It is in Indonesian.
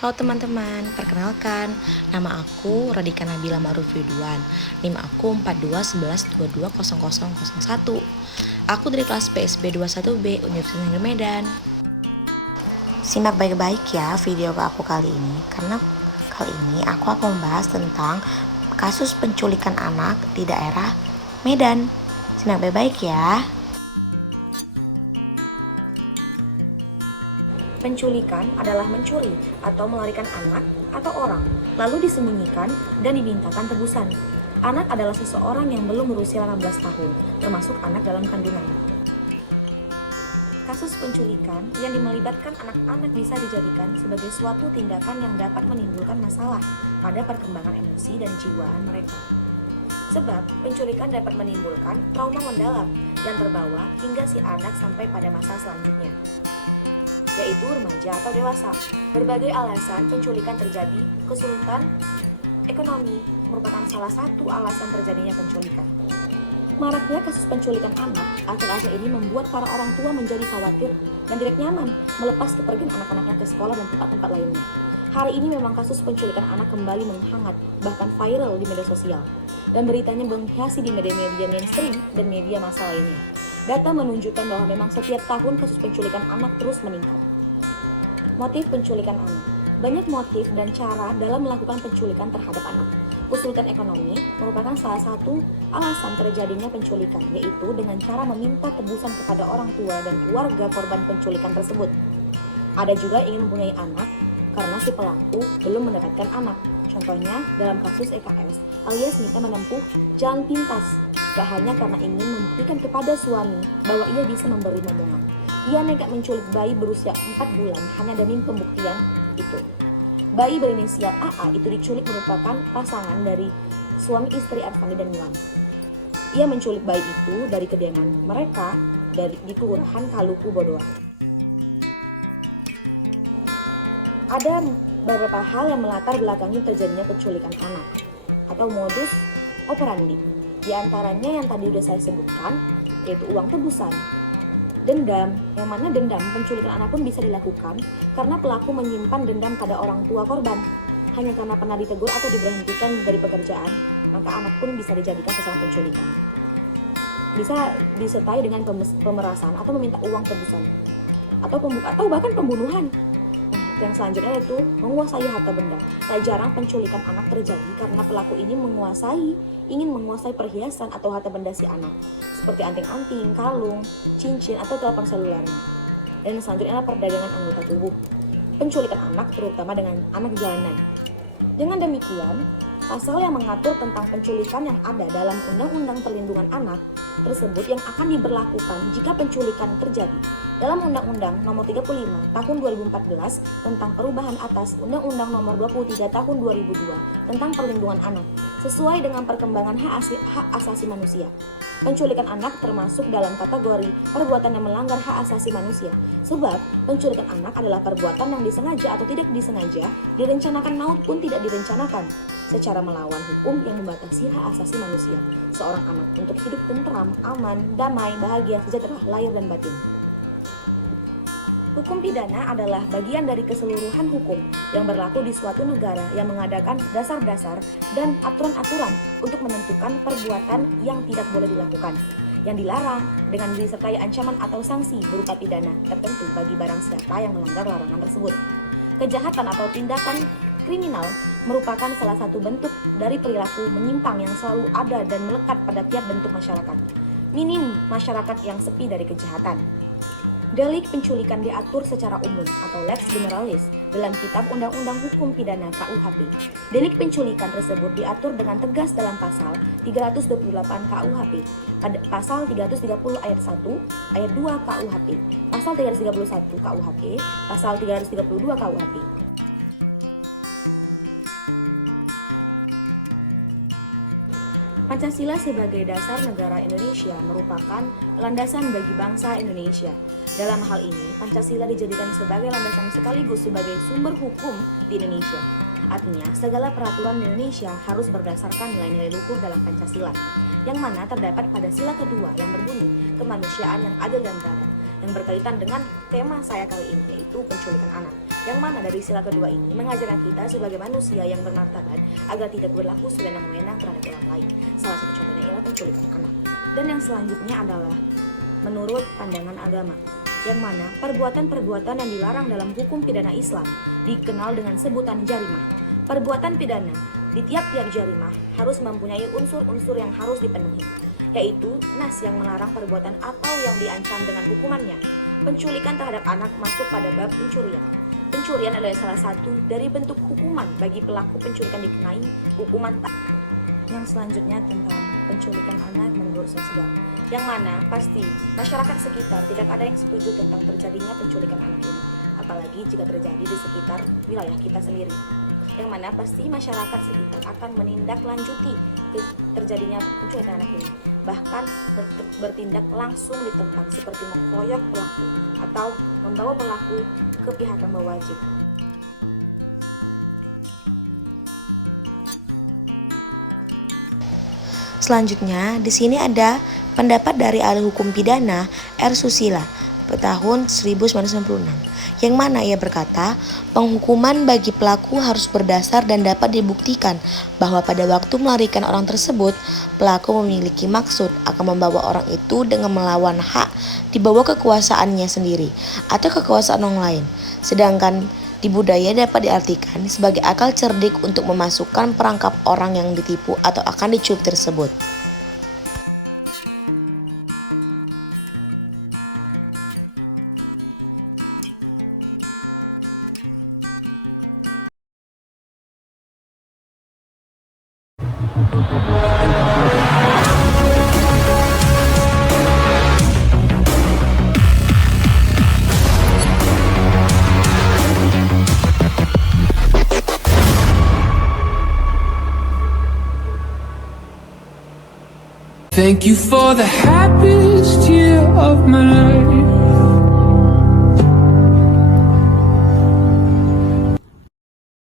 Halo teman-teman, perkenalkan, nama aku Radika Nabila Ma'ruf Ridwan. NIM aku 4211220001. Aku dari kelas PSB 21B Universitas Negeri Medan. Simak baik-baik ya video aku kali ini, karena kali ini aku akan membahas tentang kasus penculikan anak di daerah Medan. Simak baik-baik ya. Penculikan adalah mencuri atau melarikan anak atau orang, lalu disembunyikan dan dimintakan tebusan. Anak adalah seseorang yang belum berusia 18 tahun, termasuk anak dalam kandungan. Kasus penculikan yang melibatkan anak-anak bisa dijadikan sebagai suatu tindakan yang dapat menimbulkan masalah pada perkembangan emosi dan jiwaan mereka. Sebab penculikan dapat menimbulkan trauma mendalam yang terbawa hingga si anak sampai pada masa selanjutnya, yaitu remaja atau dewasa. Berbagai alasan penculikan terjadi, kesulitan ekonomi merupakan salah satu alasan terjadinya penculikan. Maraknya kasus penculikan anak akhir-akhir ini membuat para orang tua menjadi khawatir dan tidak nyaman melepas kepergian anak-anaknya ke sekolah dan tempat-tempat lainnya. Hari ini memang kasus penculikan anak kembali menghangat, bahkan viral di media sosial, dan beritanya menghiasi di media-media mainstream dan media massa lainnya. Data menunjukkan bahwa memang setiap tahun kasus penculikan anak terus meningkat. Motif penculikan anak. Banyak motif dan cara dalam melakukan penculikan terhadap anak. Kesulitan ekonomi merupakan salah satu alasan terjadinya penculikan, yaitu dengan cara meminta tebusan kepada orang tua dan keluarga korban penculikan tersebut. Ada juga ingin mempunyai anak karena si pelaku belum mendapatkan anak. Contohnya dalam kasus EKS alias Mita menempuh jalan pintas, tak hanya karena ingin membuktikan kepada suami bahwa ia bisa memberi momongan. Ia nekat menculik bayi berusia 4 bulan hanya demi pembuktian itu. Bayi berinisial AA itu diculik merupakan pasangan dari suami istri Arfandi dan Milan. Ia menculik bayi itu dari kediaman mereka di Kelurahan Kaluku Bodoa. Ada beberapa hal yang melatar belakangi terjadinya penculikan anak atau modus operandi. Di antaranya yang tadi sudah saya sebutkan, yaitu uang tebusan, dendam, yang mana dendam penculikan anak pun bisa dilakukan karena pelaku menyimpan dendam pada orang tua korban. Hanya karena pernah ditegur atau diberhentikan dari pekerjaan, maka anak pun bisa dijadikan sasaran penculikan. Bisa disertai dengan pemerasan atau meminta uang tebusan, atau bahkan pembunuhan. Yang selanjutnya yaitu menguasai harta benda. Tak jarang penculikan anak terjadi karena pelaku ini ingin menguasai perhiasan atau harta benda si anak, seperti anting-anting, kalung, cincin, atau telepon selulernya. Dan selanjutnya adalah perdagangan anggota tubuh. Penculikan anak terutama dengan anak jalanan. Dengan demikian, pasal yang mengatur tentang penculikan yang ada dalam Undang-Undang Perlindungan Anak tersebut yang akan diberlakukan jika penculikan terjadi dalam Undang-Undang Nomor 35 Tahun 2014 tentang perubahan atas Undang-Undang Nomor 23 Tahun 2002 tentang Perlindungan Anak sesuai dengan perkembangan hak asasi manusia. Penculikan anak termasuk dalam kategori perbuatan yang melanggar hak asasi manusia, sebab penculikan anak adalah perbuatan yang disengaja atau tidak disengaja, direncanakan maupun tidak direncanakan, secara melawan hukum yang membatasi hak asasi manusia seorang anak untuk hidup tentram, aman, damai, bahagia, sejahtera, lahir dan batin. Hukum pidana adalah bagian dari keseluruhan hukum yang berlaku di suatu negara yang mengadakan dasar-dasar dan aturan-aturan untuk menentukan perbuatan yang tidak boleh dilakukan, yang dilarang dengan disertai ancaman atau sanksi berupa pidana tertentu bagi barang siapa yang melanggar larangan tersebut. Kejahatan atau tindakan kriminal merupakan salah satu bentuk dari perilaku menyimpang yang selalu ada dan melekat pada tiap bentuk masyarakat. Minim masyarakat yang sepi dari kejahatan. Delik penculikan diatur secara umum atau lex generalis dalam Kitab Undang-Undang Hukum Pidana KUHP. Delik penculikan tersebut diatur dengan tegas dalam pasal 328 KUHP, pasal 330 ayat 1, ayat 2 KUHP, pasal 331 KUHP, pasal 332 KUHP. Pancasila sebagai dasar negara Indonesia merupakan landasan bagi bangsa Indonesia. Dalam hal ini, Pancasila dijadikan sebagai landasan sekaligus sebagai sumber hukum di Indonesia. Artinya, segala peraturan di Indonesia harus berdasarkan nilai-nilai luhur dalam Pancasila, yang mana terdapat pada sila kedua yang berbunyi kemanusiaan yang adil dan beradab. yang berkaitan dengan tema saya kali ini, yaitu penculikan anak. Yang mana dari sila kedua ini mengajarkan kita sebagai manusia yang bermartabat agar tidak berlaku sewenang-wenang terhadap orang lain. Salah satu contohnya ialah penculikan anak. Dan yang selanjutnya adalah menurut pandangan agama, yang mana perbuatan-perbuatan yang dilarang dalam hukum pidana Islam dikenal dengan sebutan jarimah. Perbuatan pidana di tiap-tiap jarimah harus mempunyai unsur-unsur yang harus dipenuhi, yaitu nas yang melarang perbuatan atau yang diancam dengan hukumannya. Penculikan terhadap anak masuk pada bab pencurian. Pencurian adalah salah satu dari bentuk hukuman bagi pelaku penculikan dikenai hukuman tak. Yang selanjutnya tentang penculikan anak menurut sosial, yang mana pasti masyarakat sekitar tidak ada yang setuju tentang terjadinya penculikan anak ini, apalagi jika terjadi di sekitar wilayah kita sendiri. Yang mana pasti masyarakat sekitar akan menindaklanjuti terjadinya penculikan anak ini, bahkan bertindak langsung di tempat seperti mengkoyok pelaku atau membawa pelaku ke pihak yang berwajib. Selanjutnya, di sini ada pendapat dari ahli hukum pidana R. Susila tahun 1996, yang mana ia berkata, penghukuman bagi pelaku harus berdasar dan dapat dibuktikan bahwa pada waktu melarikan orang tersebut, pelaku memiliki maksud akan membawa orang itu dengan melawan hak di bawah kekuasaannya sendiri atau kekuasaan orang lain. Sedangkan di budaya dapat diartikan sebagai akal cerdik untuk memasukkan perangkap orang yang ditipu atau akan diculik tersebut. Thank you for the happiest year of my life.